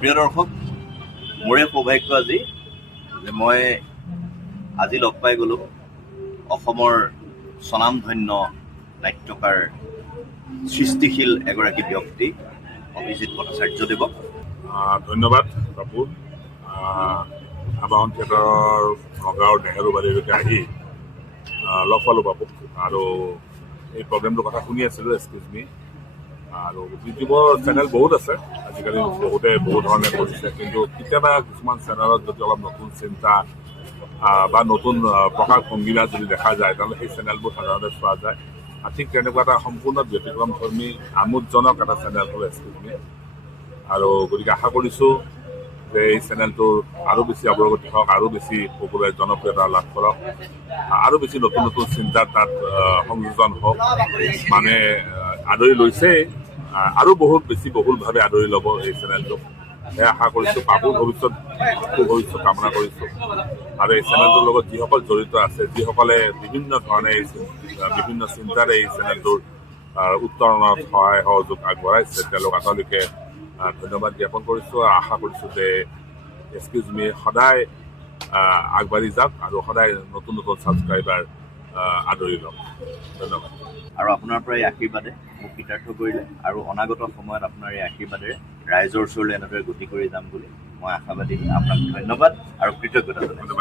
প্ৰিয় দৰ্শক, মোৰে সৌভাগ্য আজি যে মই আজি লগ পাই গ'লোঁ অসমৰ স্বনামধন্য নাট্যকাৰ সৃষ্টিশীল এগৰাকী ব্যক্তি অভিজিত ভট্টাচাৰ্যদেৱক। ধন্যবাদ বাপু। আবাহন থিয়েটাৰৰ নগাঁৱৰ নেহেৰুবাৰীলৈকে আহি লগ পালোঁ বাপুক, আৰু এই প্ৰগ্ৰেমটোৰ কথা শুনি আছিলোঁ, এক্সকিউজ মি। আৰু ইউটিউবৰ চেনেল বহুত আছে, আজিকালি বহুতে বহু ধৰণে কৰিছে, কিন্তু কেতিয়াবা কিছুমান চেনেলত যদি অলপ নতুন চিন্তা বা নতুন প্ৰকাশভংগিমা যদি দেখা যায়, তেতিয়াহ'লে সেই চেনেলবোৰ সাধাৰণতে চোৱা যায়। ঠিক তেনেকুৱা এটা সম্পূৰ্ণ ব্যতিক্ৰমধৰ্মী আমোদজনক এটা চেনেল হ'ল এক্সকিউজ মি। আৰু গতিকে আশা কৰিছোঁ যে এই চেনেলটোৰ আৰু বেছি অগ্ৰগতি হওক, আৰু বেছি সকলোৱে জনপ্ৰিয়তা লাভ কৰক, আৰু বেছি নতুন নতুন চিন্তাৰ তাত সংযোজন হওক। মানে আদৰি লৈছেই, আৰু বহুত বেছি বহুলভাৱে আদৰি ল'ব এই চেনেলটোক, সেয়া আশা কৰিছোঁ। বাবুৰ ভৱিষ্যত কামনা কৰিছোঁ। আৰু এই চেনেলটোৰ লগত যিসকল জড়িত আছে, যিসকলে বিভিন্ন ধৰণে বিভিন্ন চিন্তাৰে এই চেনেলটোৰ উত্তৰণত সহায় সহযোগ আগবঢ়াইছে, তেওঁলোক আটালৈকে ধন্যবাদ জ্ঞাপন কৰিছোঁ। আৰু আশা কৰিছোঁ যে এক্সকিউজ মি সদায় আগবাঢ়ি যাওক আৰু সদায় নতুন নতুন ছাবস্ক্ৰাইবাৰ আদৰি লওক। ধন্যবাদ। আৰু আপোনাৰ পৰা এই আশীৰ্বাদে মোক কৃতাৰ্থ কৰিলে, আৰু অনাগত সময়ত আপোনাৰ এই আশীৰ্বাদেৰে ৰাইজৰ ওচৰলৈ এনেদৰে গতি কৰি যাম বুলি মই আশাবাদী। আপোনাক ধন্যবাদ আৰু কৃতজ্ঞতা জনাইছোঁ।